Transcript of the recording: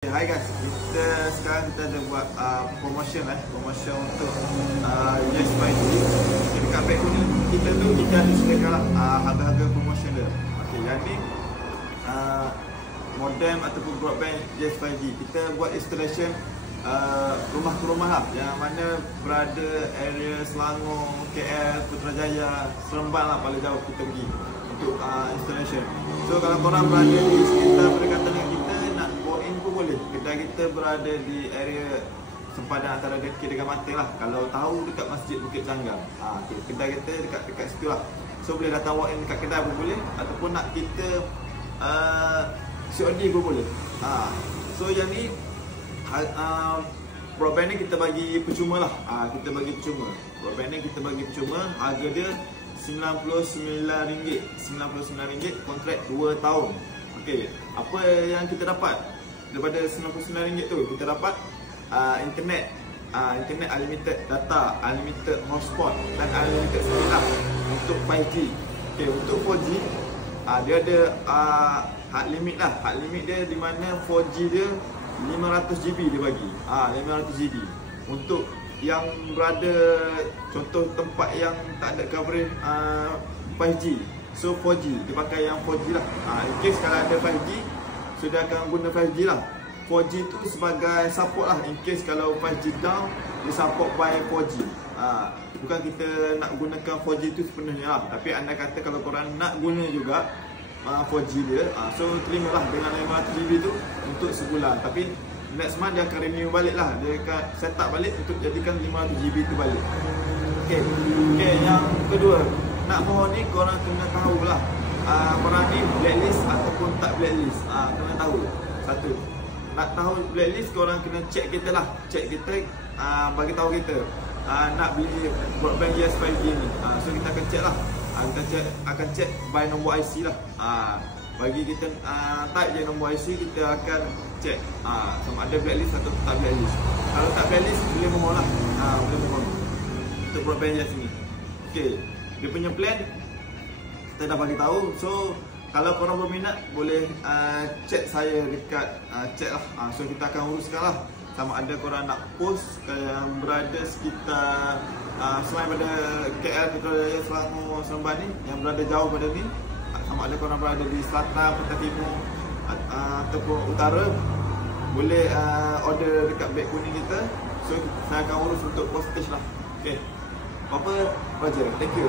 Hai guys, sekarang kita ada buat promotion untuk Yes 5G. Dekat beg ni kita ada sediakan harga-harga promotion dia. Okey, yang ni modem ataupun broadband Yes 5G. Kita buat installation rumah ke rumah lah, yang mana berada area Selangor, KL, Putrajaya, Seremban lah paling jauh kita pergi untuk installation. So kalau korang berada di sekitar berdekatan dengan kita, nak go in pun boleh. Kedai kita berada di area sempadan antara Deki dengan Mata lah. Kalau tahu dekat Masjid Bukit Canggang, kedai kita dekat situ lah. So boleh datang walk in dekat kedai pun boleh, ataupun nak kita COD pun boleh. So yang ni broadband ni kita bagi percuma lah. Kita bagi percuma. Broadband ni kita bagi percuma. Harga dia RM99. Kontrak 2 tahun. Okey, apa yang kita dapat daripada RM99 tu? Kita dapat internet unlimited data, unlimited hotspot dan unlimited speed lah untuk 5G. Okey, untuk 4G dia ada hard limit lah. Hard limit dia di mana 4G dia 500GB dia bagi. 500GB. Untuk yang berada contoh tempat yang tak ada coverage 5G, so 4G dia pakai yang 4G lah. In case kalau ada 5G, so dia akan guna 5G lah. 4G tu sebagai support lah. In case kalau 5G down, dia support by 4G. Bukan kita nak gunakan 4G tu sepenuhnya lah. Tapi anda kata kalau korang nak guna juga 4G dia, so terimalah dengan 500GB tu untuk sebulan. Tapi next month dia akan renew balik lah. Dia akan set up balik untuk jadikan 500GB tu balik. Okay, yang kedua, nak mohon ni korang kena tahu lah, korang ni blacklist ataupun tak blacklist. Kena tahu. Satu, nak tahu blacklist, korang kena check kita lah. Check kita, bagi tahu kita nak beli broadband Yes 5G ni. So kita akan check lah. Kita akan check by nombor IC lah. Bagi kita type je nombor IC, kita akan check sama ada blacklist atau tak blacklist. Kalau tak blacklist, boleh mohon lah. Boleh mohon untuk broadband Yes ni. Okay, dia punya plan kita dah bagi tahu. So kalau korang berminat, boleh chat saya dekat chat lah. So kita akan uruskan lah, sama ada korang nak post yang berada sekitar selain pada KL, Putrajaya, Selangor, Seremban ni, yang berada jauh pada ni, sama ada korang berada di selatan, Pantai Timur ataupun utara, boleh order dekat beg kuning kita. So saya akan urus untuk postage lah. Okay, apa-apa Roger, thank you.